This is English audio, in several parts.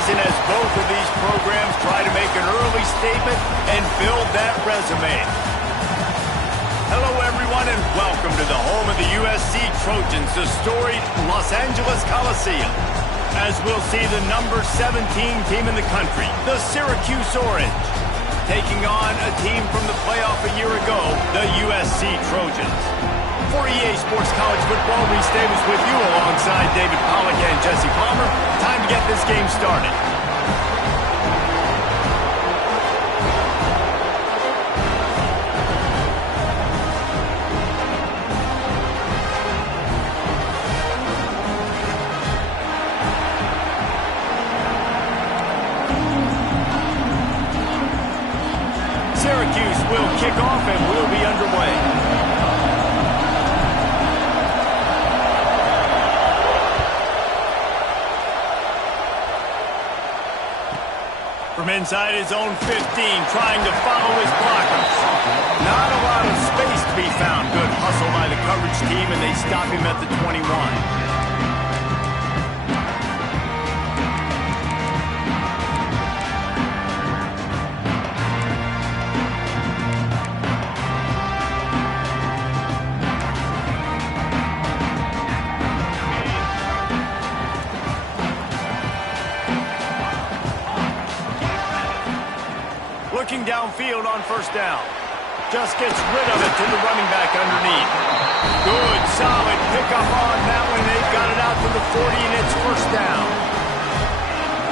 season as both of these programs try to make an early statement and build that resume. Hello, everyone, and welcome to the home of the USC Trojans, the storied Los Angeles Coliseum. As we'll see the number 17 team in the country, the Syracuse Orange, taking on a team from the playoff a year ago, the USC Trojans. For EA Sports College Football, Reese Davis with you alongside David Pollack and Jesse Palmer. Time to get this game started. Syracuse will kick off and we'll be underway. From inside his own 15, trying to follow his blockers. Not a lot of space to be found. Good hustle by the coverage team, and they stop him at the 21. Looking downfield on first down. Just gets rid of it to the running back underneath. Good, solid pickup on that one. They've got it out to the 40, and it's first down.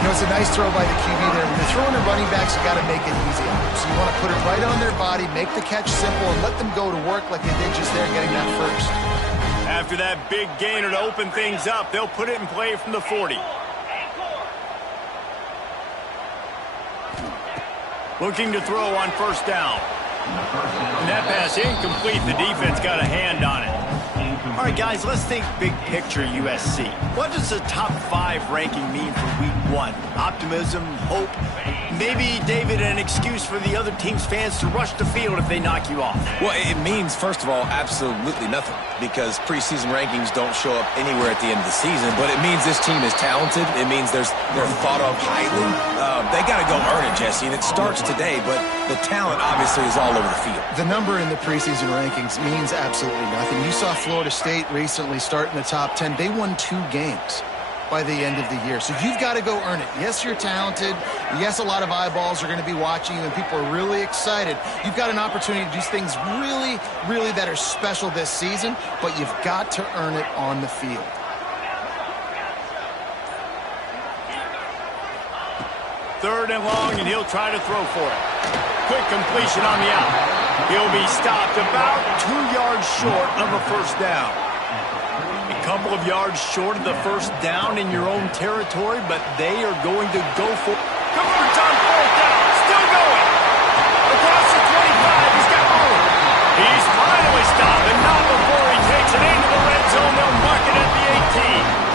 You know, it's a nice throw by the QB there. When you're throwing the running backs, you got to make it easy on them. So you want to put it right on their body, make the catch simple, and let them go to work like they did just there getting that first. After that big gainer to open things up, they'll put it in play from the 40. Looking to throw on first down. And that pass incomplete. The defense got a hand on it. All right, guys, let's think big picture USC. What does the top 5 ranking mean for week 1? Optimism, hope, maybe, David, an excuse for the other team's fans to rush the field if they knock you off? Well, it means, first of all, absolutely nothing, because preseason rankings don't show up anywhere at the end of the season, but it means this team is talented. It means they're thought of highly. They got to go earn it, Jesse, and it starts today, but the talent obviously is all over the field. The number in the preseason rankings means absolutely nothing. You saw Florida State recently start in the top 10. They won 2 games by the end of the year. So you've got to go earn it. Yes, you're talented. Yes, a lot of eyeballs are going to be watching you, and people are really excited. You've got an opportunity to do things really, really that are special this season, but you've got to earn it on the field. Third and long, and he'll try to throw for it. Quick completion on the out. He'll be stopped about 2 yards short of a first down. A couple of yards short of the first down in your own territory, but they are going to go for it. Converts on fourth down. Still going. Across the 25. He's got room. He's finally stopped, and not before he takes it into the red zone. They'll mark it at the 18.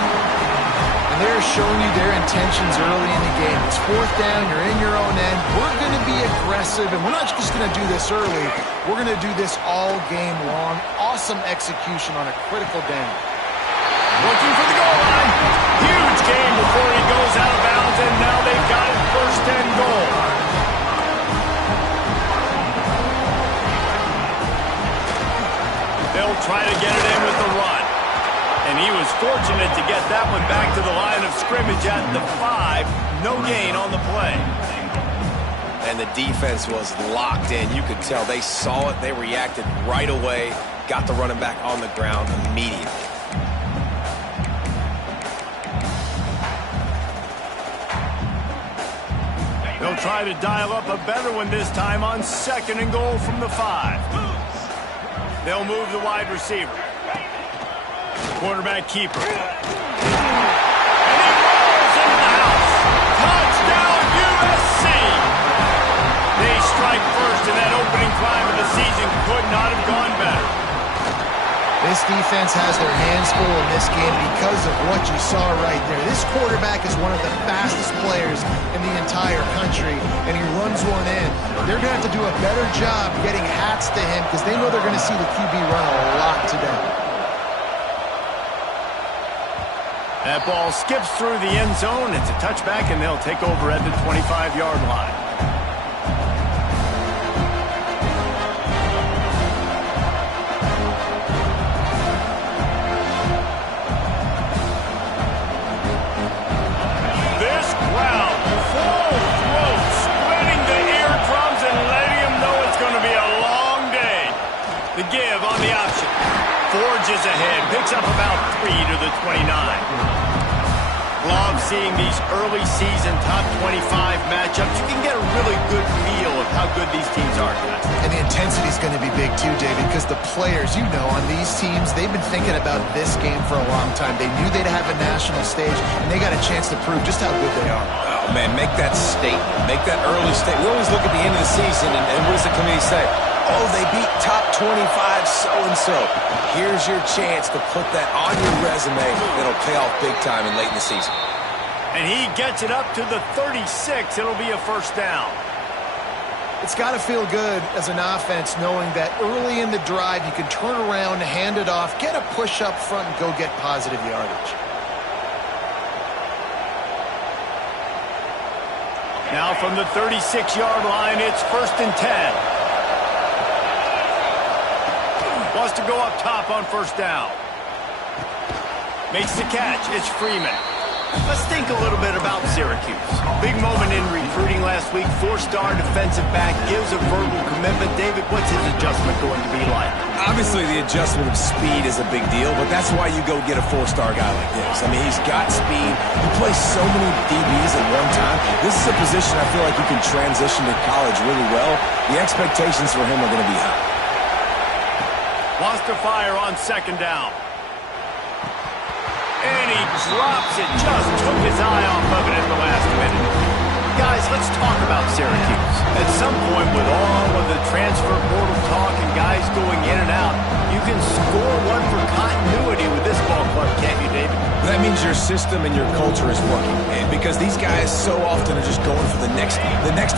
And they're showing you their intentions early in the game. It's fourth down, you're in your own end. We're going to be aggressive, and we're not just going to do this early. We're going to do this all game long. Awesome execution on a critical down. Looking for the goal line. Huge game before he goes out of bounds, and now they've got it first and goal. They'll try to get it in with the run. And he was fortunate to get that one back to the line of scrimmage at the 5. No gain on the play. And the defense was locked in. You could tell they saw it. They reacted right away. Got the running back on the ground immediately. They'll try to dial up a better one this time on second and goal from the 5. They'll move the wide receiver. Quarterback keeper. And he rolls into the house. Touchdown, USC! They strike first, and that opening drive of the season could not have gone better. This defense has their hands full in this game because of what you saw right there. This quarterback is one of the fastest players in the entire country, and he runs one in. They're going to have to do a better job getting hats to him because they know they're going to see the QB run a lot today. That ball skips through the end zone. It's a touchback, and they'll take over at the 25-yard line. This crowd, full throat, splitting the eardrums and letting them know it's going to be a long day. The give on the option. Forges ahead, picks up about 3 to the 29. Love seeing these early season top 25 matchups. You can get a really good feel of how good these teams are, guys. And the intensity is going to be big too, David, because the players, you know, on these teams, they've been thinking about this game for a long time. They knew they'd have a national stage, and they got a chance to prove just how good they are. Oh, man, make that statement. Make that early statement. We always look at the end of the season, and what does the committee say? Oh, they beat top 25 so-and-so. Here's your chance to put that on your resume. It'll pay off big time and late in the season. And he gets it up to the 36. It'll be a first down. It's got to feel good as an offense knowing that early in the drive you can turn around, hand it off, get a push up front, and go get positive yardage. Now from the 36-yard line, it's 1st and 10. Wants to go up top on first down. Makes the catch. It's Freeman. Let's think a little bit about Syracuse. Big moment in recruiting last week. 4-star defensive back gives a verbal commitment. David, what's his adjustment going to be like? Obviously, the adjustment of speed is a big deal, but that's why you go get a 4-star guy like this. I mean, he's got speed. He plays so many DBs at one time. This is a position I feel like you can transition to college really well. The expectations for him are going to be high. Wants to fire on 2nd down. And he drops it. Just took his eye off of it at the last minute. Guys, let's talk about Syracuse. At some point, with all of the transfer portal talk and guys going in and out, you can score one for continuity with this ball club, can't you, David? That means your system and your culture is working, man, because these guys so often are just going for the next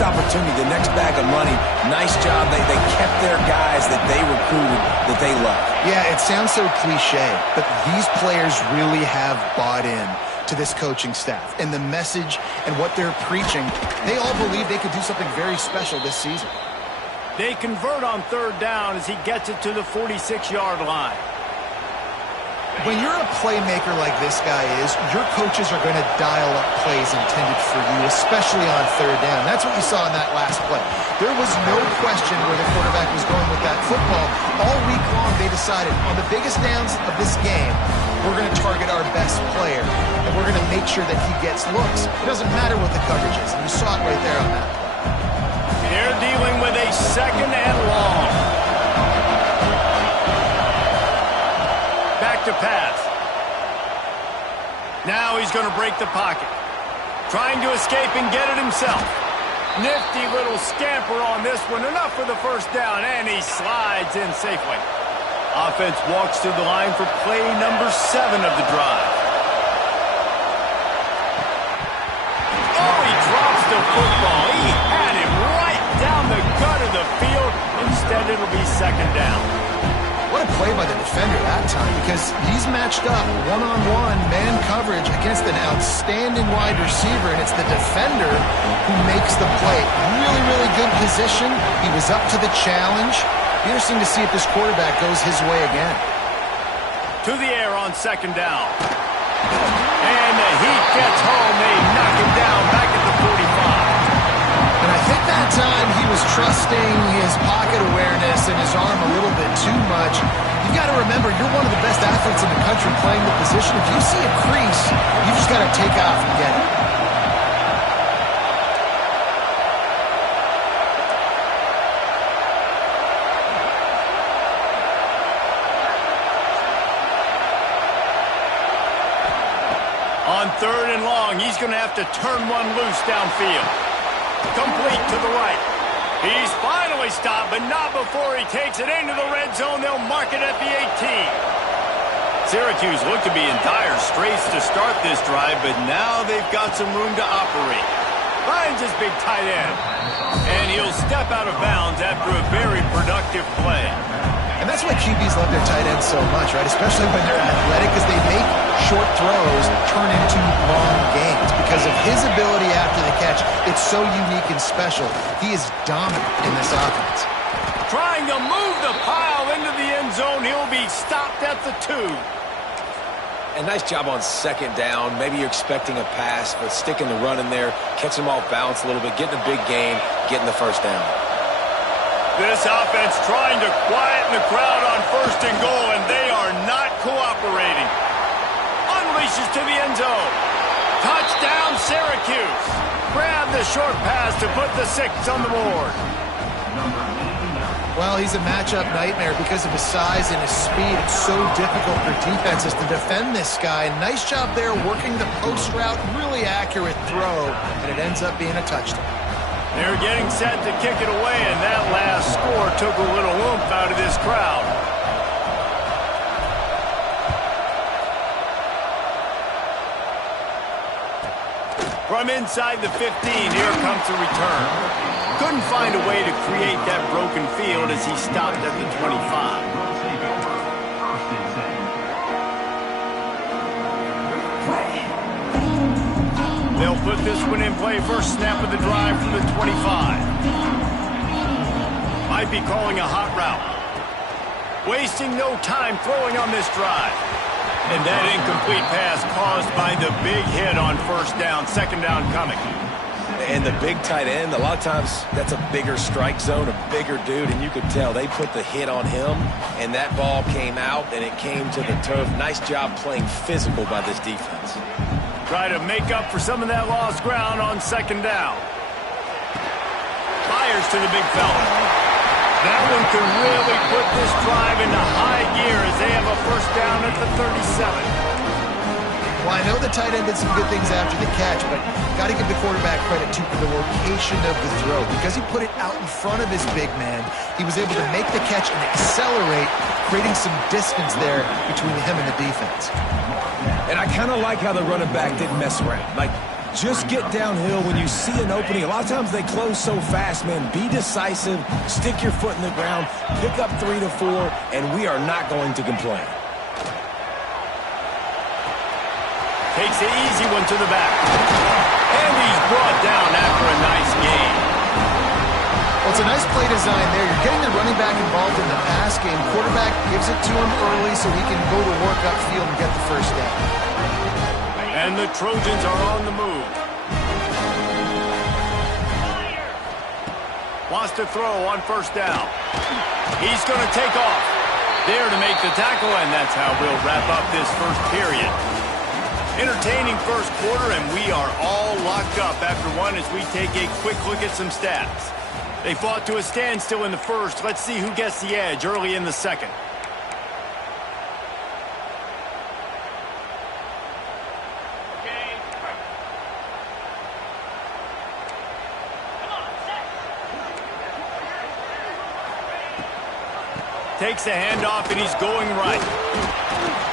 opportunity, the next bag of money. Nice job. They kept their guys that they recruited, that they love. Yeah, it sounds so cliche, but these players really have bought in to this coaching staff and the message and what they're preaching. They all believe they could do something very special this season. They convert on 3rd down as he gets it to the 46-yard line. When you're a playmaker like this guy is, your coaches are going to dial up plays intended for you, especially on 3rd down. That's what you saw in that last play. There was no question where the quarterback was going with that football. All week long, they decided on the biggest downs of this game, we're going to target our best player, and we're going to make sure that he gets looks. It doesn't matter what the coverage is, and you saw it right there on that play. They're dealing with a 2nd and long. Back to pass. Now he's going to break the pocket. Trying to escape and get it himself. Nifty little scamper on this one. Enough for the first down, and he slides in safely. Offense walks to the line for play number 7 of the drive. Oh, he drops the football. He had him right down the gut of the field. Instead, it'll be 2nd down. What a play by the defender that time, because he's matched up one-on-one man coverage against an outstanding wide receiver, and it's the defender who makes the play. Really, really good position. He was up to the challenge. Interesting to see if this quarterback goes his way again. To the air on 2nd down. And the heat gets home. They knock him down back at the 45. And I think that time he was trusting his pocket awareness and his arm a little bit too much. You've got to remember, you're one of the best athletes in the country playing the position. If you see a crease, you just got to take off and get it. On 3rd and long, he's going to have to turn one loose downfield. Complete to the right. He's finally stopped, but not before he takes it into the red zone. They'll mark it at the 18. Syracuse looked to be in dire straits to start this drive, but now they've got some room to operate. Finds his big tight end. And he'll step out of bounds after a very productive play. And And that's why QBs love their tight ends so much, right? Especially when they're athletic, because they make short throws turn into long gains. Because of his ability after the catch, it's so unique and special. He is dominant in this offense. Trying to move the pile into the end zone. He'll be stopped at the 2. And nice job on second down. Maybe you're expecting a pass, but sticking the run in there, catching them off balance a little bit, getting a big gain, getting the first down. This offense trying to quieten the crowd on 1st and goal, and they are not cooperating. Unleashes to the end zone. Touchdown, Syracuse. Grab the short pass to put the 6 on the board. Well, he's a matchup nightmare because of his size and his speed. It's so difficult for defenses to defend this guy. Nice job there working the post route. Really accurate throw, and it ends up being a touchdown. They're getting set to kick it away, and that last score took a little oomph out of this crowd. From inside the 15, here comes the return. Couldn't find a way to create that broken field as he stopped at the 25. They'll put this one in play. First snap of the drive from the 25. Might be calling a hot route. Wasting no time throwing on this drive. And that incomplete pass caused by the big hit on 1st down, 2nd down coming. And the big tight end, a lot of times that's a bigger strike zone, a bigger dude, and you could tell they put the hit on him, and that ball came out, and it came to the turf. Nice job playing physical by this defense. Try to make up for some of that lost ground on 2nd down. Fires to the big fella. That one can really put this drive into high gear as they have a 1st down at the 37. Well, I know the tight end did some good things after the catch, but got to give the quarterback credit, too, for the location of the throw. Because he put it out in front of his big man, he was able to make the catch and accelerate, creating some distance there between him and the defense. And I kind of like how the running back didn't mess around. Like, just get downhill when you see an opening. A lot of times they close so fast, man. Be decisive, stick your foot in the ground, pick up 3 to 4, and we are not going to complain. Takes the easy one to the back. And he's brought down after a nice gain. Well, it's a nice play design there. You're getting the running back involved in the pass game. Quarterback gives it to him early so he can go to work upfield and get the 1st down. And the Trojans are on the move. Wants to throw on 1st down. He's going to take off. There to make the tackle, and that's how we'll wrap up this 1st period. Entertaining 1st quarter, and we are all locked up after one as we take a quick look at some stats. They fought to a standstill in the 1st. Let's see who gets the edge early in the 2nd. Takes the handoff, and he's going right.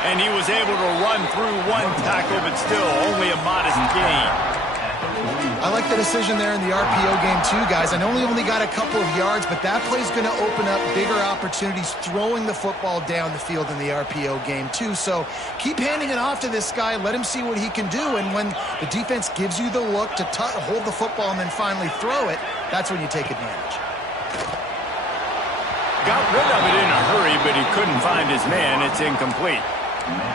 And he was able to run through one tackle, but still only a modest gain. I like the decision there in the RPO game too, guys. I know he only got a couple of yards, but that play's going to open up bigger opportunities throwing the football down the field in the RPO game too. So keep handing it off to this guy. Let him see what he can do. And when the defense gives you the look to hold the football and then finally throw it, that's when you take advantage. Got rid of it in a hurry, but he couldn't find his man. It's incomplete.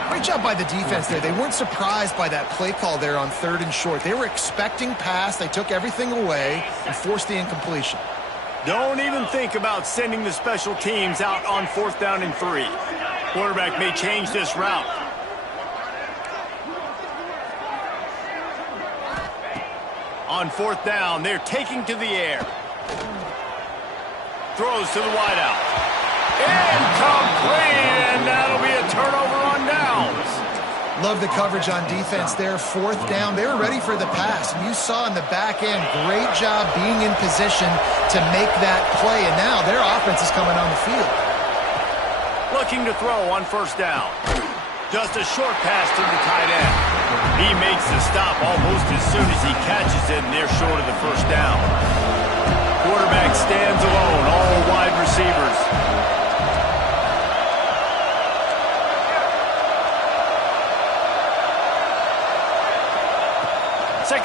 Great job by the defense there. They weren't surprised by that play call there on 3rd and short. They were expecting pass. They took everything away and forced the incompletion. Don't even think about sending the special teams out on 4th down and 3. Quarterback may change this route. On 4th down, they're taking to the air. Throws to the wideout. Incomplete, and that'll be a turnover on downs. Love the coverage on defense there. 4th down, they were ready for the pass. And you saw in the back end, great job being in position to make that play. And now their offense is coming on the field. Looking to throw on 1st down. Just a short pass to the tight end. He makes the stop almost as soon as he catches it, and they're short of the 1st down. Quarterback stands alone, all wide receivers.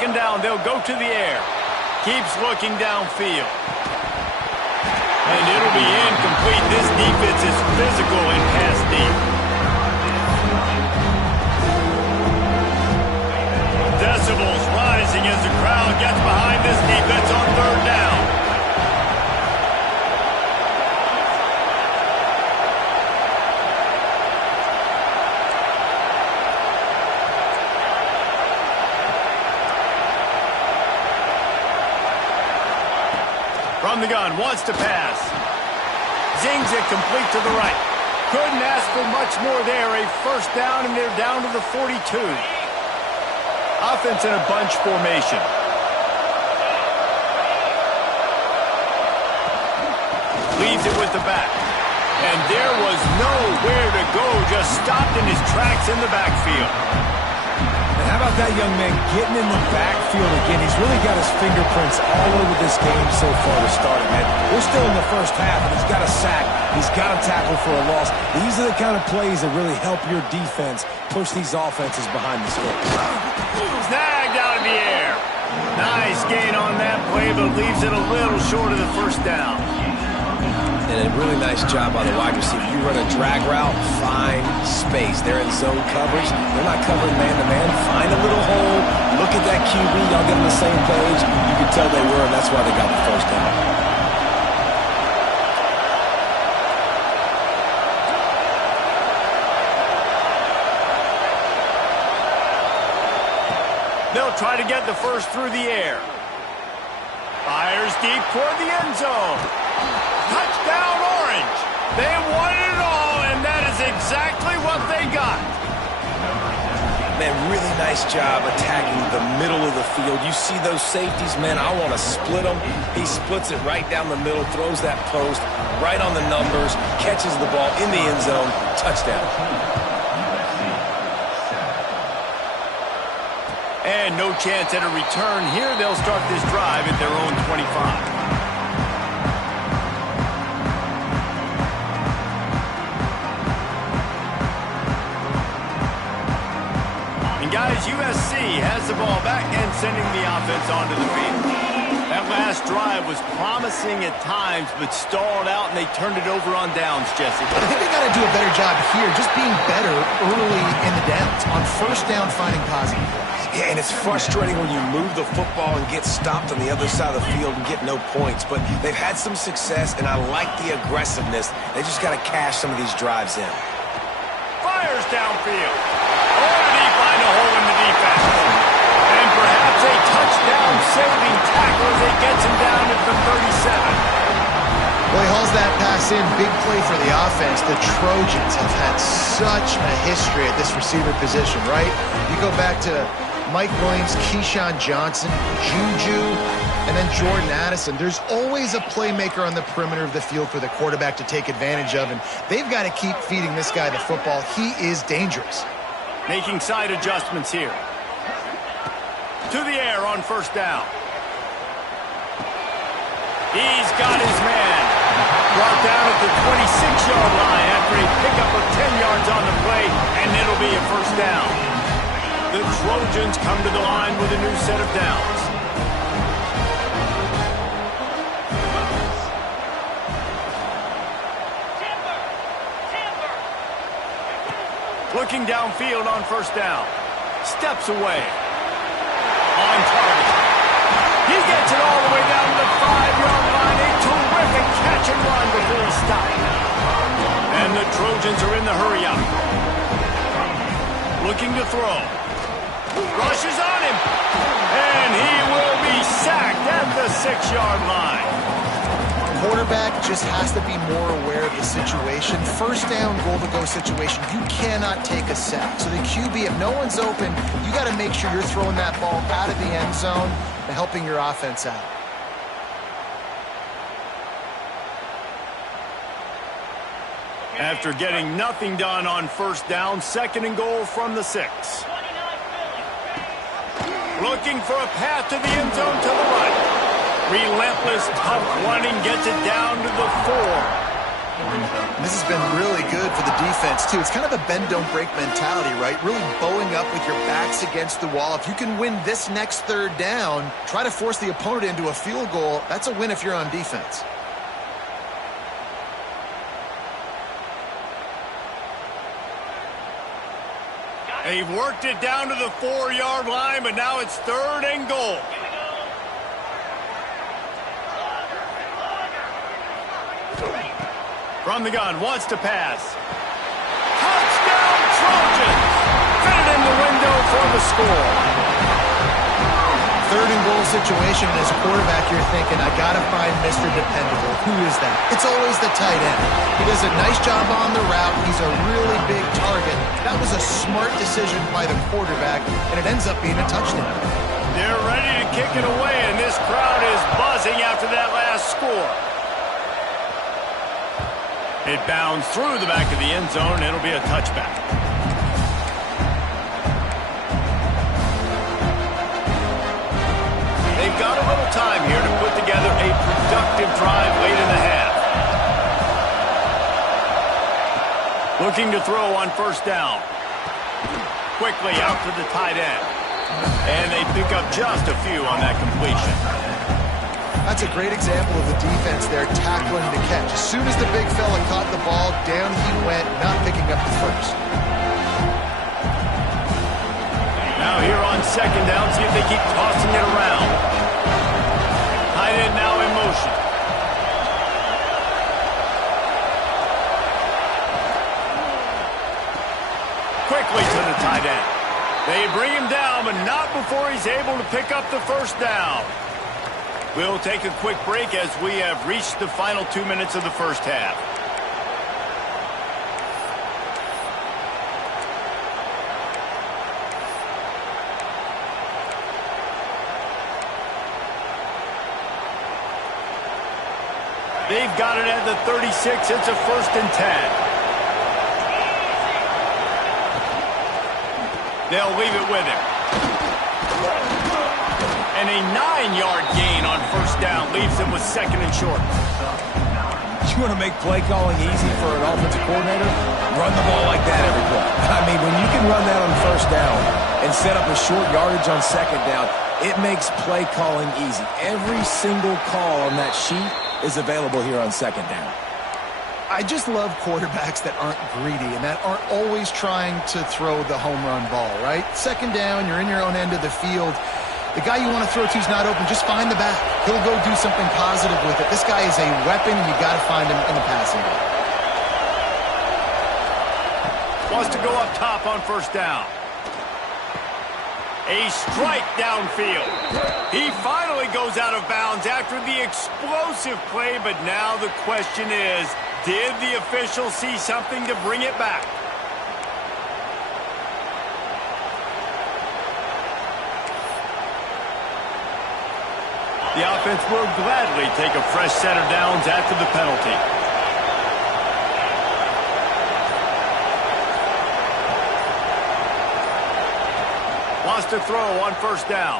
second down, they'll go to the air. Keeps looking downfield. And it'll be incomplete. This defense is physical and pass deep. Decibels rising as the crowd gets behind this defense on third down. From the gun, wants to pass. Zings it complete to the right. Couldn't ask for much more there. A first down, and they're down to the 42. Offense in a bunch formation. Leaves it with the back. And there was nowhere to go. Just stopped in his tracks in the backfield. And how about that young man getting in the backfield again? He's really got his fingerprints all over this game so far to start it, man. We're still in the first half, and he's got a sack. He's got a tackle for a loss. These are the kind of plays that really help your defense push these offenses behind the sticks. Snagged out of the air. Nice gain on that play, but leaves it a little short of the first down. And a really nice job by the wide receiver. You run a drag route, find space. They're in zone coverage. They're not covering man-to-man. Find a little hole. Look at that QB. Y'all get on the same page. You can tell they were, and that's why they got the first down. They'll try to get the first through the air. Fires deep toward the end zone. Touchdown, Orange. They wanted it all, and that is exactly what they got. Man, really nice job attacking the middle of the field. You see those safeties, man, I want to split them. He splits it right down the middle, throws that post, right on the numbers, catches the ball in the end zone, touchdown. And no chance at a return here. They'll start this drive at their own 25. And guys, USC has the ball back and sending the offense onto the field. That last drive was promising at times, but stalled out, and they turned it over on downs, Jesse. I think they got to do a better job here, just being better early in the downs. On first down, finding positive plays. Yeah, and it's frustrating when you move the football and get stopped on the other side of the field and get no points. But they've had some success, and I like the aggressiveness. They just got to cash some of these drives in. Fires downfield. Oh, did he find a hole in the defense? And perhaps a touchdown-saving tackle as he gets him down at the 37. Well, he hauls that pass in. Big play for the offense. The Trojans have had such a history at this receiver position, right? You go back to Mike Williams, Keyshawn Johnson, Juju, and then Jordan Addison. There's always a playmaker on the perimeter of the field for the quarterback to take advantage of, and they've got to keep feeding this guy the football. He is dangerous. Making side adjustments here. To the air on first down. He's got his man. Brought down at the 26-yard line after a pickup of 10 yards on the play, and it'll be a first down. The Trojans come to the line with a new set of downs. Looking downfield on first down. Steps away. On target. He gets it all the way down to the 5-yard line. A terrific catch and run before he stopped. And the Trojans are in the hurry-up. Looking to throw. Rushes on him. And he will be sacked at the 6-yard line. Quarterback just has to be more aware of the situation. First down, goal-to-go situation, you cannot take a sack. So the QB, if no one's open, you got to make sure you're throwing that ball out of the end zone and helping your offense out. After getting nothing done on first down, second and goal from the 6. Looking for a path to the end zone to the right. Relentless, tough running gets it down to the 4. This has been really good for the defense, too. It's kind of a bend-don't-break mentality, right? Really bowing up with your backs against the wall. If you can win this next third down, try to force the opponent into a field goal, that's a win if you're on defense. They've worked it down to the 4-yard line, but now it's 3rd and goal. From the gun, wants to pass. Touchdown, Trojans! Fitted in the window for the score. 3rd and goal situation, and as a quarterback, you're thinking, I got to find Mr. Dependable. Who is that? It's always the tight end. He does a nice job on the route. He's a really big target. That was a smart decision by the quarterback, and it ends up being a touchdown. They're ready to kick it away, and this crowd is buzzing after that last score. It bounds through the back of the end zone, and it'll be a touchback. They've got a little time here to put together a productive drive late in the half. Looking to throw on 1st down. Quickly out to the tight end. And they pick up just a few on that completion. That's a great example of the defense there tackling the catch. As soon as the big fella caught the ball, down he went, not picking up the first. Now here on 2nd down, see if they keep tossing it around. Tight end now in motion. Quickly to the tight end. They bring him down, but not before he's able to pick up the 1st down. We'll take a quick break as we have reached the final 2 minutes of the 1st half. They've got it at the 36. It's a 1st and 10. They'll leave it with him. And a 9-yard gain on 1st down leaves them with 2nd and short. You want to make play calling easy for an offensive coordinator? Run the ball like that every play. I mean, when you can run that on 1st down and set up a short yardage on 2nd down, it makes play calling easy. Every single call on that sheet is available here on 2nd down. I just love quarterbacks that aren't greedy and that aren't always trying to throw the home run ball, right? 2nd down, you're in your own end of the field. The guy you want to throw to is not open. Just find the back. He'll go do something positive with it. This guy is a weapon, and you got to find him in the passing game. Wants to go up top on 1st down. A strike downfield. He finally goes out of bounds after the explosive play, but now the question is, did the official see something to bring it back? The offense will gladly take a fresh set of downs after the penalty. Wants to throw on 1st down.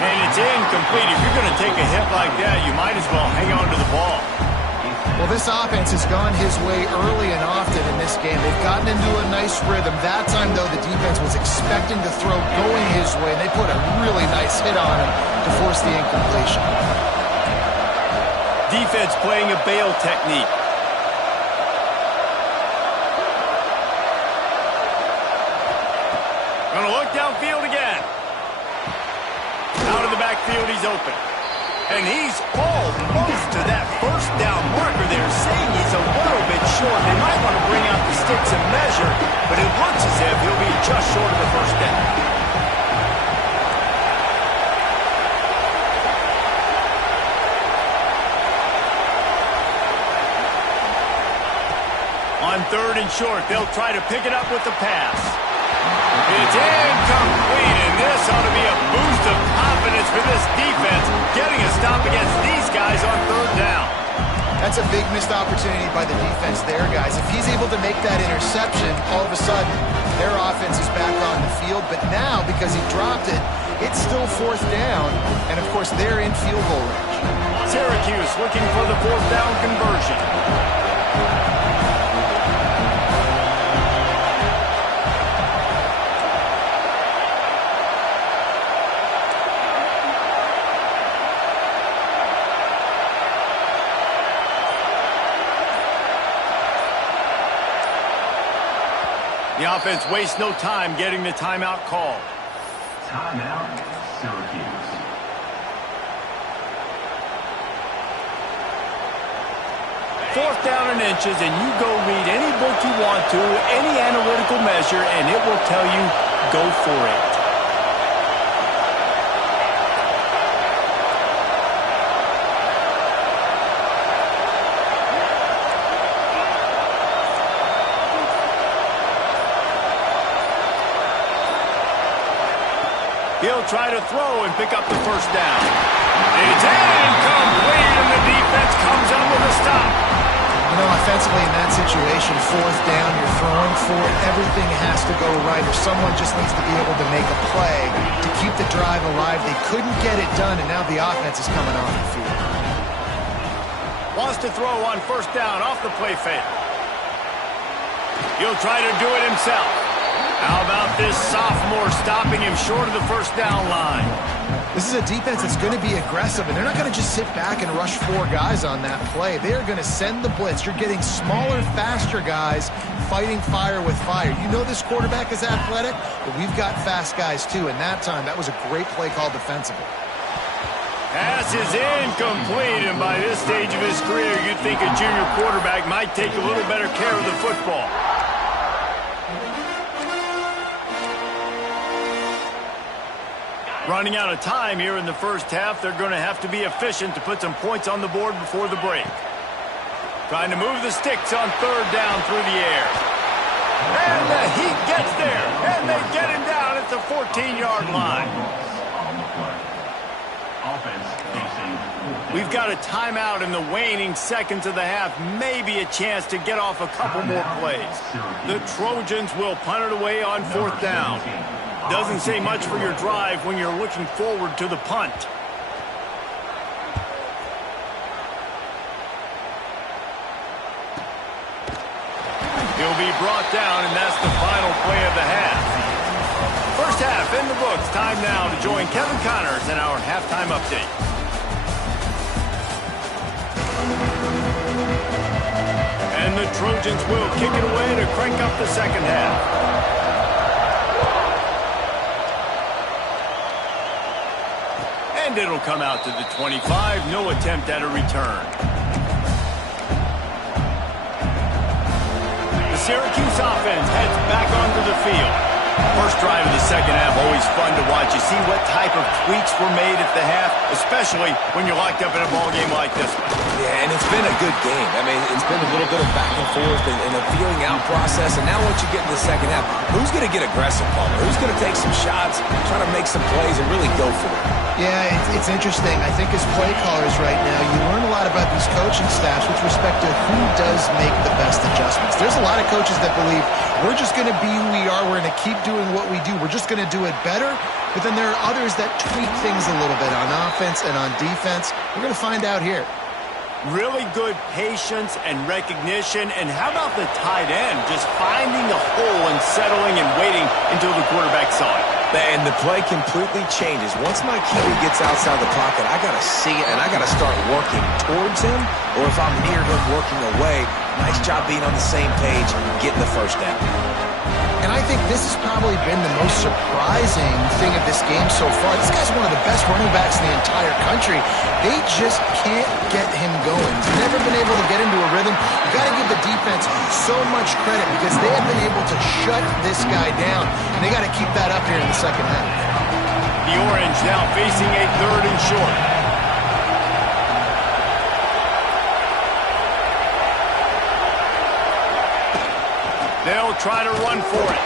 And it's incomplete. If you're going to take a hit like that, you might as well hang on to the ball. Well, this offense has gone his way early and often in this game. They've gotten into a nice rhythm. That time, though, the defense was expecting to throw going his way, and they put a really nice hit on him to force the incompletion. Defense playing a bail technique. Gonna look downfield again. Out of the backfield, he's open. And he's almost to that 1st down marker there, saying he's a little bit short. They might want to bring out the sticks and measure, but it looks as if he'll be just short of the 1st down. On 3rd and short, they'll try to pick it up with the pass. It's incomplete, and this ought to be a boost of confidence for this defense, getting a stop against these guys on 3rd down. That's a big missed opportunity by the defense there, guys. If he's able to make that interception, all of a sudden, their offense is back on the field. But now, because he dropped it, it's still 4th down, and of course, they're in field goal range. Syracuse looking for the 4th down conversion. The offense wastes no time getting the timeout call. Timeout, Syracuse. Fourth down and inches, and you go read any book you want to, any analytical measure, and it will tell you, go for it. He'll try to throw and pick up the first down. It's incomplete, and the defense comes up with a stop. You know, offensively in that situation, fourth down, you're throwing for it. Everything has to go right, or someone just needs to be able to make a play to keep the drive alive. They couldn't get it done, and now the offense is coming on the field. Wants to throw on first down off the play fake. He'll try to do it himself. How about this sophomore stopping him short of the first down line? This is a defense that's going to be aggressive, and they're not going to just sit back and rush four guys on that play. They are going to send the blitz. You're getting smaller, faster guys fighting fire with fire. You know this quarterback is athletic, but we've got fast guys too, and that time, that was a great play call defensively. Pass is incomplete, and by this stage of his career, you'd think a junior quarterback might take a little better care of the football. Running out of time here in the first half, they're going to have to be efficient to put some points on the board before the break. Trying to move the sticks on third down through the air. And the Heat gets there, and they get him down at the 14-yard line. We've got a timeout in the waning seconds of the half, maybe a chance to get off a couple more plays. The Trojans will punt it away on fourth down. Doesn't say much for your drive when you're looking forward to the punt. He'll be brought down, and that's the final play of the half. First half in the books. Time now to join Kevin Connors in our halftime update. And the Trojans will kick it away to crank up the second half. And it'll come out to the 25. No attempt at a return. The Syracuse offense heads back onto the field. First drive of the second half, always fun to watch. You see what type of tweaks were made at the half, especially when you're locked up in a ball game like this one. Yeah, and it's been a good game. I mean, it's been a little bit of back and forth and a feeling out process. And now once you get in the second half, who's going to get aggressive, Paul? Who's going to take some shots, try to make some plays, and really go for it? Yeah, it's interesting. I think as play callers right now, you learn a lot about these coaching staffs with respect to who does make the best adjustments. There's a lot of coaches that believe we're just going to be who we are. We're going to keep doing what we do. We're just going to do it better. But then there are others that tweak things a little bit on offense and on defense. We're going to find out here. Really good patience and recognition. And how about the tight end just finding the hole and settling and waiting until the quarterback saw it? And the play completely changes. Once my keeper gets outside the pocket, I got to see it, and I got to start working towards him, or if I'm near him working away, nice job being on the same page, getting the first down. And I think this has probably been the most surprising thing of this game so far. This guy's one of the best running backs in the entire country. They just can't get him going. He's never been able to get into a rhythm. You got to give the defense so much credit because they have been able to shut this guy down. And they got to keep that up here in the second half. The Orange now facing a third and short. They'll try to run for it.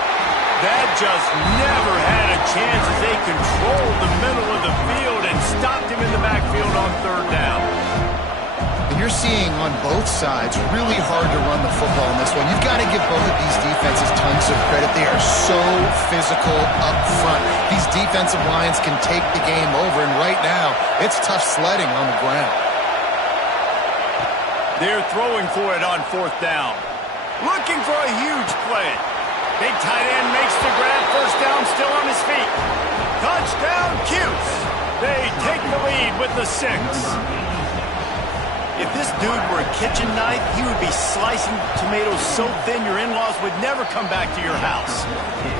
That just never had a chance as they controlled the middle of the field and stopped him in the backfield on third down. And you're seeing on both sides really hard to run the football in this one. You've got to give both of these defenses tons of credit. They are so physical up front. These defensive lines can take the game over, and right now, it's tough sledding on the ground. They're throwing for it on fourth down. Looking for a huge play. Big tight end makes the grab. First down, still on his feet. Touchdown, Cuse. They take the lead with the 6. If this dude were a kitchen knife, he would be slicing tomatoes so thin your in-laws would never come back to your house.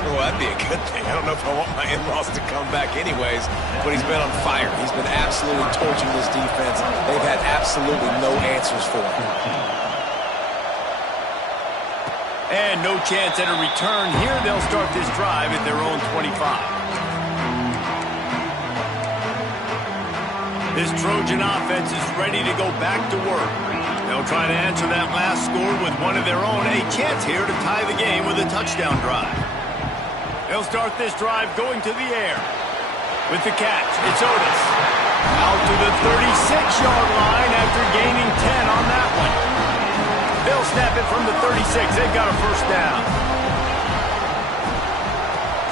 Well, that'd be a good thing. I don't know if I want my in-laws to come back anyways, but he's been on fire. He's been absolutely torching this defense. They've had absolutely no answers for him. And no chance at a return here. They'll start this drive at their own 25. This Trojan offense is ready to go back to work. They'll try to answer that last score with one of their own. A chance here to tie the game with a touchdown drive. They'll start this drive going to the air. With the catch, it's Otis. Out to the 36-yard line after gaining 10 on that one. They'll snap it from the 36. They've got a first down.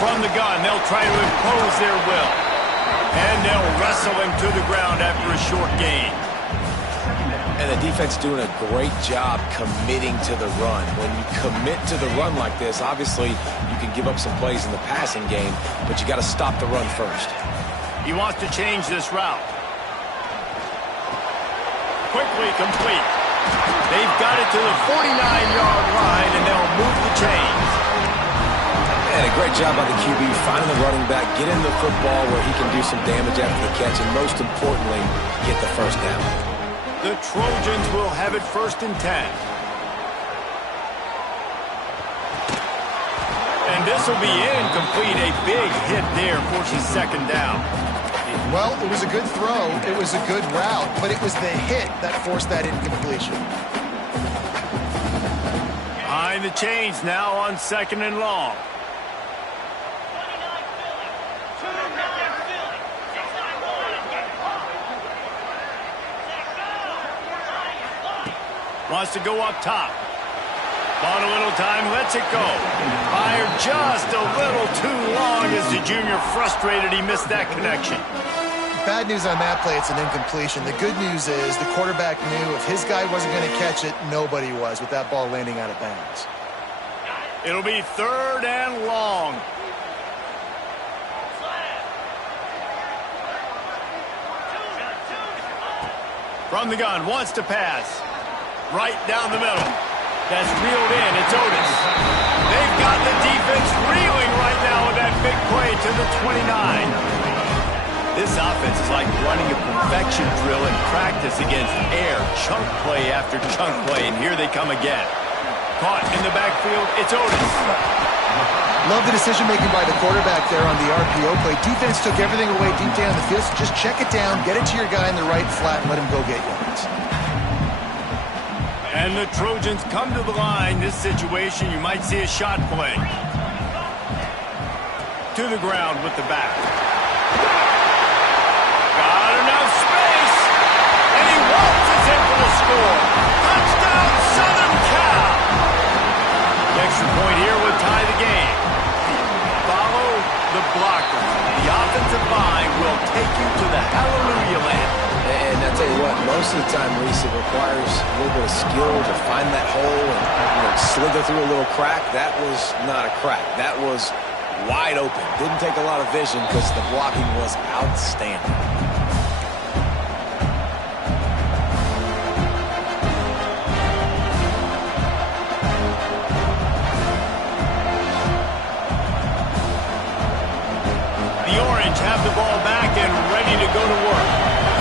From the gun, they'll try to impose their will. And they'll wrestle him to the ground after a short gain. And the defense doing a great job committing to the run. When you commit to the run like this, obviously you can give up some plays in the passing game, but you got to stop the run first. He wants to change this route. Quickly complete. They've got it to the 49-yard line, and they'll move the chains. And a great job by the QB finding the running back, get in the football where he can do some damage after the catch, and most importantly, get the first down. The Trojans will have it 1st and 10. And this will be incomplete. A big hit there forces 2nd down. Well, it was a good throw. It was a good route, but it was the hit that forced that incompletion. Behind the chains now on 2nd and long. Wants to go up top. Bought a little time, lets it go. Fired just a little too long as the junior frustrated he missed that connection. Bad news on that play, it's an incompletion. The good news is the quarterback knew if his guy wasn't going to catch it, nobody was with that ball landing out of bounds. It'll be 3rd and long. From the gun, wants to pass. Right down the middle. That's reeled in. It's Otis. They've got the defense reeling right now with that big play to the 29. This offense is like running a perfection drill in practice against air. Chunk play after chunk play, and here they come again. Caught in the backfield. It's Otis. Love the decision-making by the quarterback there on the RPO play. Defense took everything away deep down the field. So just check it down, get it to your guy in the right flat, and let him go get yards. And the Trojans come to the line. This situation, you might see a shot play. To the ground with the back. Got enough space. And he waltzes in for the score. Touchdown, Southern Cal. The extra point here would tie the game. Follow the blocker. The offensive line will take you to the hallelujah land. And I tell you what, most of the time, Reese, it requires a little bit of skill to find that hole and slither through a little crack. That was not a crack. That was wide open. Didn't take a lot of vision because the blocking was outstanding. The Orange have the ball back and ready to go to work.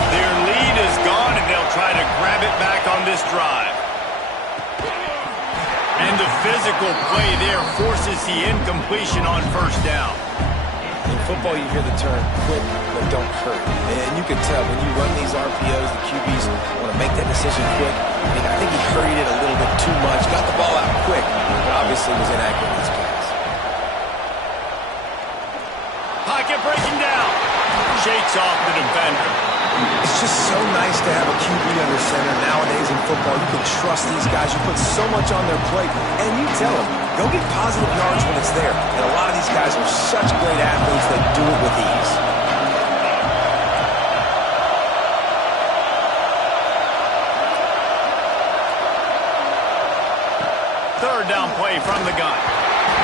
Their lead is gone, and they'll try to grab it back on this drive. And the physical play there forces the incompletion on 1st down. In football, you hear the term quick but don't hurt. And you can tell when you run these RPOs, the QBs want to make that decision quick. I think he hurried it a little bit too much, got the ball out quick, but obviously was inaccurate in his pass. Pocket breaking down. Shakes off the defender. It's just so nice to have a QB under center. Nowadays in football, you can trust these guys. You put so much on their plate, and you tell them, go get positive yards when it's there. And a lot of these guys are such great athletes, they do it with ease. Third down play from the gun.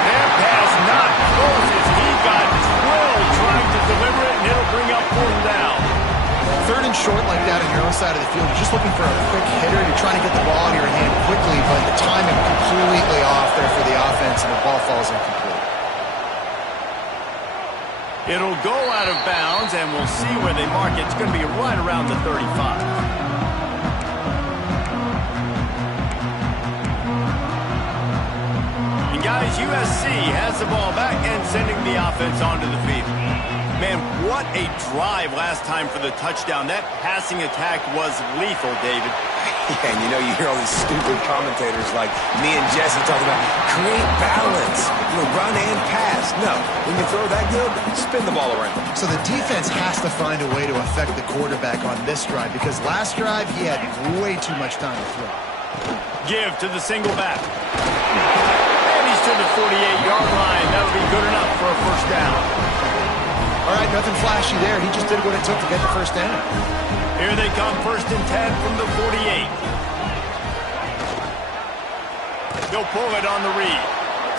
Their pass not close as he got drilled trying to deliver it, and it'll bring up 4th down. 3rd and short like that on your own side of the field, you're just looking for a quick hitter. You're trying to get the ball in your hand quickly, but the timing completely off there for the offense, and the ball falls incomplete. It'll go out of bounds, and we'll see where they mark it. It's going to be right around the 35. Guys, USC has the ball back and sending the offense onto the field. Man, what a drive last time for the touchdown. That passing attack was lethal, David. Yeah, and you know, you hear all these stupid commentators like me and Jesse talking about create balance, run and pass. No, when you throw that good, spin the ball around. So the defense has to find a way to affect the quarterback on this drive, because last drive he had way too much time to throw. Give to the single back. To the 48-yard line. That'll be good enough for a first down. All right, nothing flashy there. He just did what it took to get the first down. Here they come, 1st and 10 from the 48. He'll pull it on the read.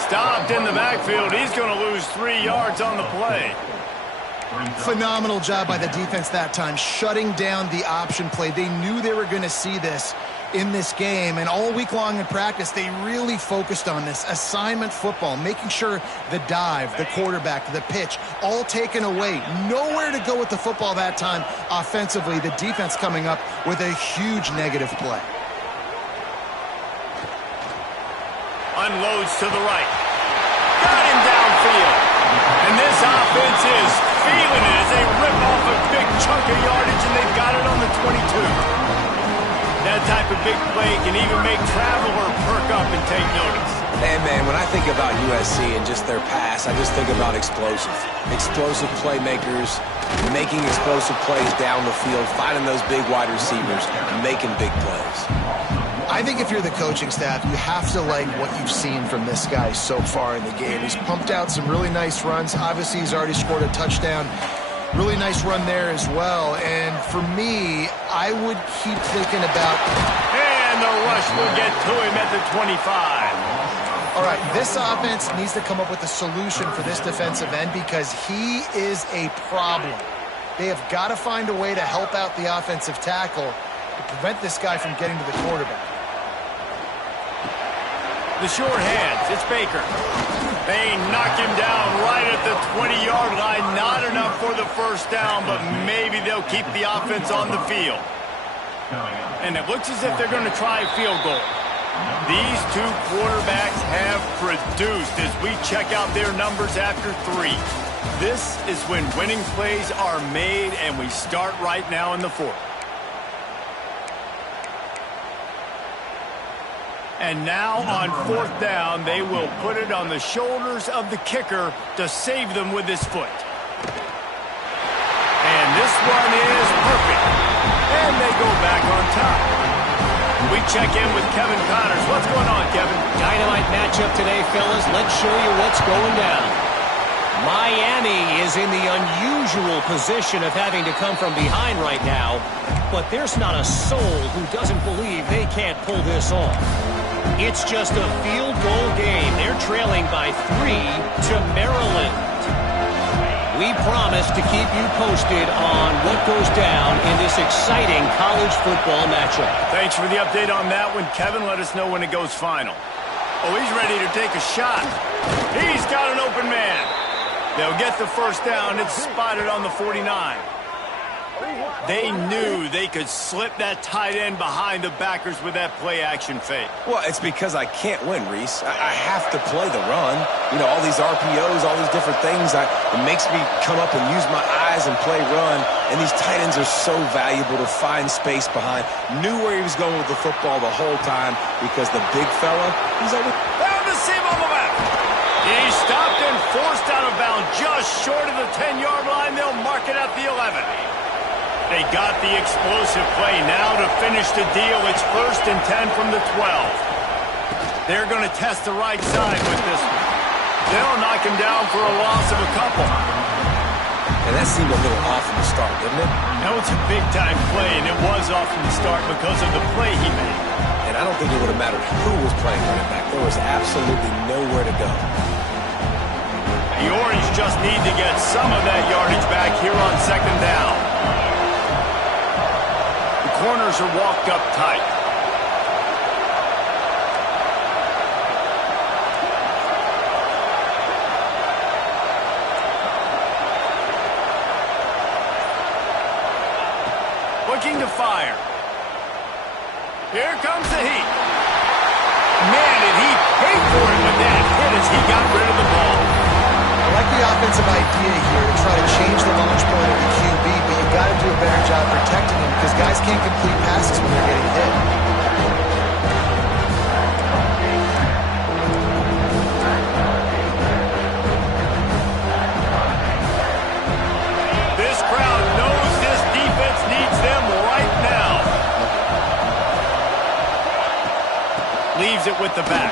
Stopped in the backfield. He's going to lose 3 yards on the play. Phenomenal job by the defense that time, shutting down the option play. They knew they were going to see this in this game, and all week long in practice, they really focused on this assignment football, making sure the dive, the quarterback, the pitch, all taken away. Nowhere to go with the football that time offensively. The defense coming up with a huge negative play. Unloads to the right. Got him downfield. And this offense is feeling it as they rip off a big chunk of yardage, and they've got it on the 22. That type of big play can even make Traveler perk up and take notice. And, man, when I think about USC and just their pass, I just think about explosive. Explosive playmakers, making explosive plays down the field, finding those big wide receivers, making big plays. I think if you're the coaching staff, you have to like what you've seen from this guy so far in the game. He's pumped out some really nice runs. Obviously, he's already scored a touchdown. Really nice run there as well. And for me, I would keep thinking about... And the rush will get to him at the 25. All right, this offense needs to come up with a solution for this defensive end, because he is a problem. They have got to find a way to help out the offensive tackle to prevent this guy from getting to the quarterback. The short hands, it's Baker. They knock him down right at the 20-yard line. Not enough for the first down, but maybe they'll keep the offense on the field. And it looks as if they're going to try a field goal. These two quarterbacks have produced as we check out their numbers after 3. This is when winning plays are made, and we start right now in the 4th. And now on 4th down, they will put it on the shoulders of the kicker to save them with his foot. And this one is perfect. And they go back on top. We check in with Kevin Connors. What's going on, Kevin? Dynamite matchup today, fellas. Let's show you what's going down. Miami is in the unusual position of having to come from behind right now, but there's not a soul who doesn't believe they can't pull this off. It's just a field goal game. They're trailing by 3 to Maryland. We promise to keep you posted on what goes down in this exciting college football matchup. Thanks for the update on that one, Kevin. Let us know when it goes final. Oh, he's ready to take a shot. He's got an open man. They'll get the first down. It's spotted on the 49. They knew they could slip that tight end behind the backers with that play-action fake. Well, it's because I can't win, Reese. I have to play the run. You know, all these RPOs, all these different things. It makes me come up and use my eyes and play run. And these tight ends are so valuable to find space behind. Knew where he was going with the football the whole time because the big fella, he's over. Found the seam on the left. He's stopped and forced out of bounds just short of the 10-yard line. They'll mark it at the 11. They got the explosive play now to finish the deal. It's 1st and 10 from the 12. They're going to test the right side with this one. They'll knock him down for a loss of a couple. And that seemed a little off from the start, didn't it? That was a big-time play, and it was off from the start because of the play he made. And I don't think it would have mattered who was playing running back. There was absolutely nowhere to go. The Orange just need to get some of that yardage back here on 2nd down. corners are walked up tight. Looking to fire. Here comes the heat. Man, did he pay for it with that hit as he got rid of the ball. I like the offensive idea here to try to change the launch point of the QB, but you got to do a better job protecting him because guys can't complete passes when they're getting hit. This crowd knows this defense needs them right now. Leaves it with the back.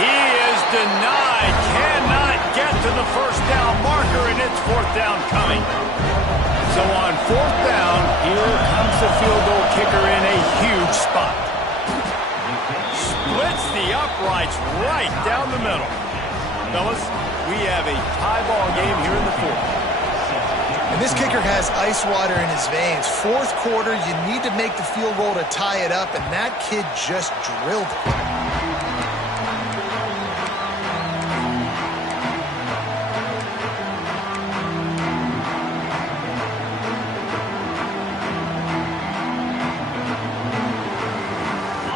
He is denied. Cannot get to the first down marker, and it's fourth down coming. So on fourth down, here comes the field goal kicker in a huge spot. Splits the uprights right down the middle. Fellas, we have a tie ball game here in the fourth. And this kicker has ice water in his veins. Fourth quarter, you need to make the field goal to tie it up, and that kid just drilled it.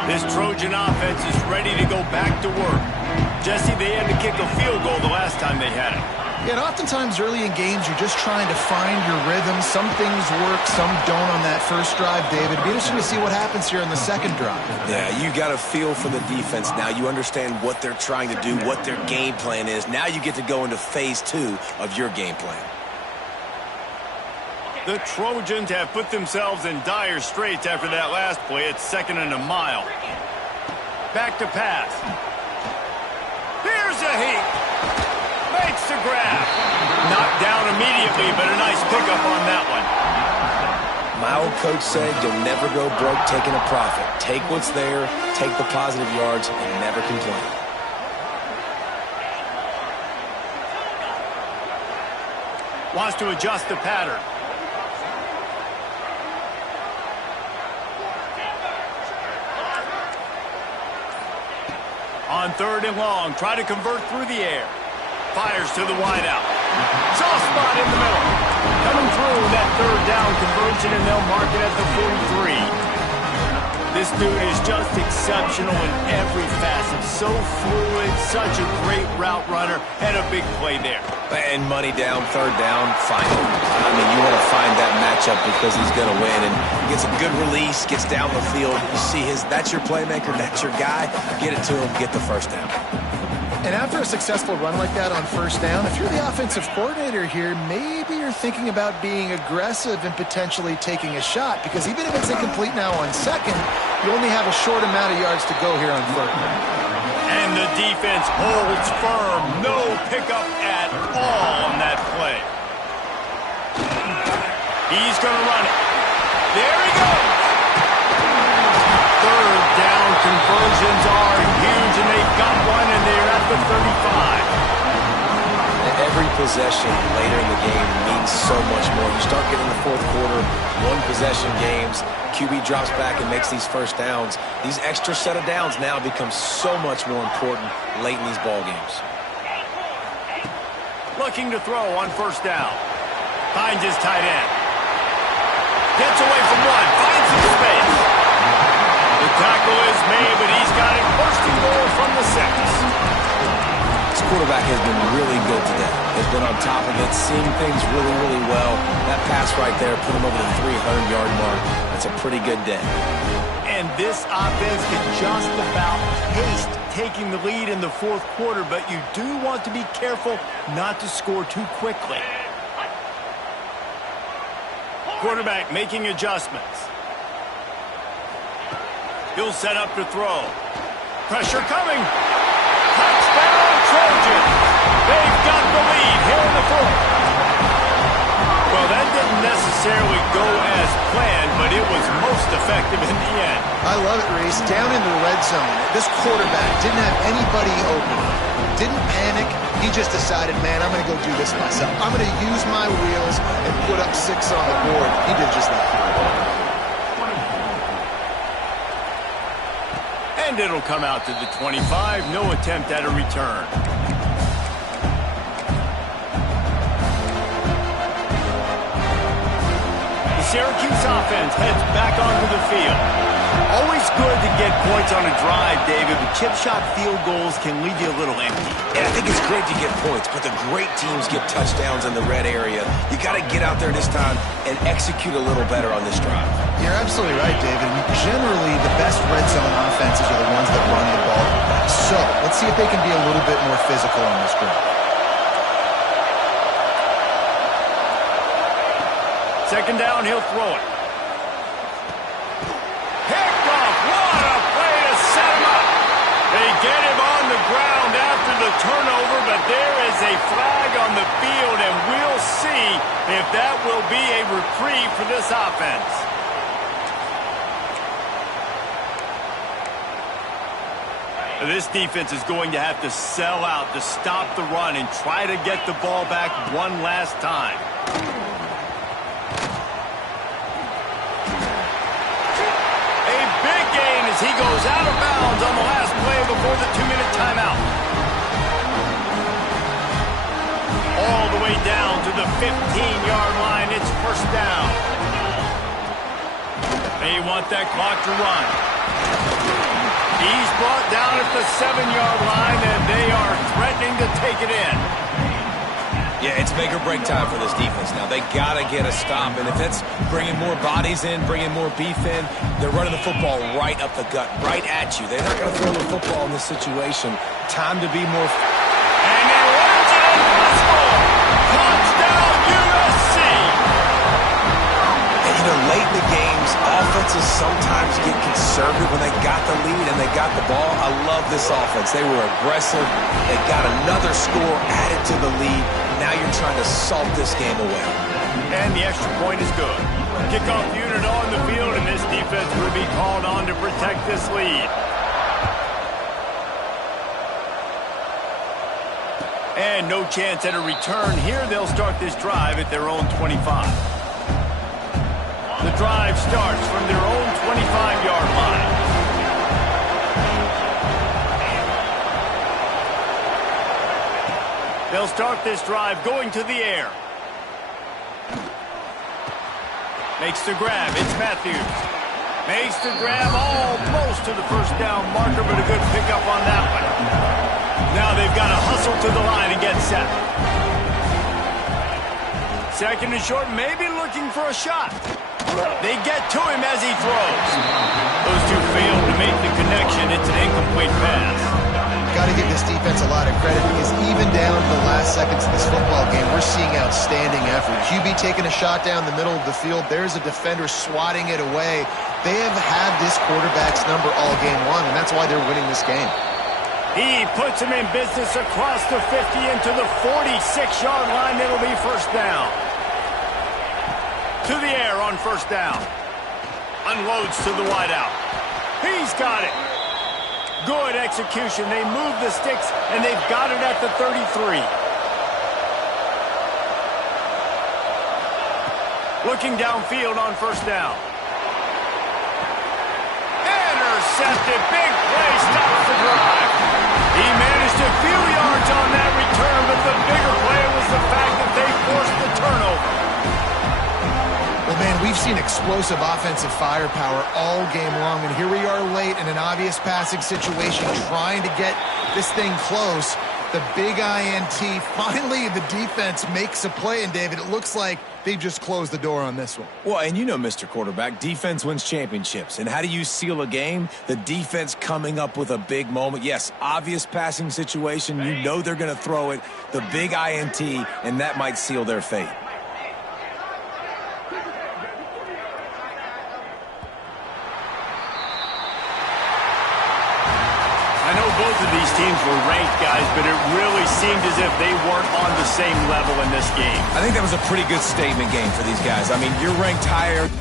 This Trojan offense is ready to go back to work. Jesse, they had to kick a field goal the last time they had it. Yeah, and oftentimes early in games, you're just trying to find your rhythm. Some things work, some don't on that first drive, David. It'll be interesting to see what happens here on the second drive. Yeah, you got a feel for the defense now. You understand what they're trying to do, what their game plan is. Now you get to go into phase 2 of your game plan. The Trojans have put themselves in dire straits after that last play. It's second and a mile. Back to pass. Here's a heat. Makes the grab. Knocked down immediately, but a nice pickup on that one. My old coach said you'll never go broke taking a profit. Take what's there, take the positive yards, and never complain. Wants to adjust the pattern. On third and long, try to convert through the air. Fires to the wideout. Soft spot in the middle. Coming through that third down conversion, and they'll mark it at the 43. This dude is just exceptional in every facet. So fluid, such a great route runner, and a big play there. And money down, third down, final. I mean, you want to find that matchup because he's going to win. And he gets a good release, gets down the field. You see that's your playmaker, that's your guy. Get it to him, get the first down. And after a successful run like that on first down, if you're the offensive coordinator here, maybe you're thinking about being aggressive and potentially taking a shot, because even if it's incomplete now on second, you only have a short amount of yards to go here on third. And the defense holds firm. No pickup at all on that play. He's going to run it. There he goes. Third down conversions are huge, and they've got one, and they're at the 35. Every possession later in the game means so much more. You start getting the fourth quarter, one-possession games, QB drops back and makes these first downs. These extra set of downs now become so much more important late in these ball games. Looking to throw on first down. Finds his tight end. Gets away from one. Finds some space. The tackle is made, but he's got it first and goal from the 6. This quarterback has been really good today. Has been on top of it, seeing things really, really well. That pass right there put him over the 300-yard mark. That's a pretty good day. And this offense can just about taste taking the lead in the fourth quarter, but you do want to be careful not to score too quickly. Quarterback making adjustments. He'll set up to throw. Pressure coming. Touchdown, Trojans. They've got the lead here in the fourth. Well, that didn't necessarily go as planned, but it was most effective in the end. I love it, Reese. Down in the red zone, this quarterback didn't have anybody open. Didn't panic. He just decided, man, I'm going to go do this myself. I'm going to use my wheels and put up 6 on the board. He did just that. And it'll come out to the 25. No attempt at a return. The Syracuse offense heads back onto the field. Always good to get points on a drive, David, but chip shot field goals can leave you a little empty. And I think it's great to get points, but the great teams get touchdowns in the red area. You got to get out there this time and execute a little better on this drive. You're absolutely right, David. Generally, the best red zone offenses are the ones that run the ball the best. So, let's see if they can be a little bit more physical on this drive. Second down, he'll throw it. Picked off. What a play to set him up. They get him on the ground after the turnover, but there is a flag on the field, and we'll see if that will be a reprieve for this offense. This defense is going to have to sell out to stop the run and try to get the ball back one last time. He goes out of bounds on the last play before the 2-minute timeout. All the way down to the 15-yard line. It's first down. They want that clock to run. He's brought down at the 7-yard line, and they are threatening to take it in. Yeah, it's make or break time for this defense now. They got to get a stop, and if it's bringing more bodies in, bringing more beef in, they're running the football right up the gut, right at you. They're not going to throw the football in this situation. Time to be more... And he runs it impossible! Touchdown, USC! And, you know, late in the games, offenses sometimes get conservative when they got the lead and they got the ball. I love this offense. They were aggressive. They got another score added to the lead. Now you're trying to salt this game away. And the extra point is good. Kickoff unit on the field, and this defense will be called on to protect this lead. And no chance at a return here. They'll start this drive at their own 25. The drive starts from their own 25-yard line. They'll start this drive going to the air. Makes the grab. It's Matthews. Makes the grab almost to the first down marker, but a good pickup on that one. Now they've got to hustle to the line and get set. Second and short, maybe looking for a shot. They get to him as he throws. Those two failed to make the connection. It's an incomplete pass. Got to give this defense a lot of credit because even down to the last seconds of this football game, we're seeing outstanding effort. QB taking a shot down the middle of the field. There's a defender swatting it away. They have had this quarterback's number all game long, and that's why they're winning this game. He puts him in business across the 50 into the 46-yard line. It'll be first down. To the air on first down. Unloads to the wideout. He's got it. Good execution. They move the sticks, and they've got it at the 33. Looking downfield on first down. Intercepted. Big play. Stops the drive. He managed a few yards on that return, but the bigger play was the fact that they forced the turnover. Well, man, we've seen explosive offensive firepower all game long, and here we are late in an obvious passing situation trying to get this thing close. The big INT. Finally, the defense makes a play, and, David, it looks like they've just closed the door on this one. Well, and you know, Mr. Quarterback, defense wins championships. And how do you seal a game? The defense coming up with a big moment. Yes, obvious passing situation. You know they're going to throw it. The big INT, and that might seal their fate. Both of these teams were ranked, guys, but it really seemed as if they weren't on the same level in this game. I think that was a pretty good statement game for these guys. I mean, you're ranked higher.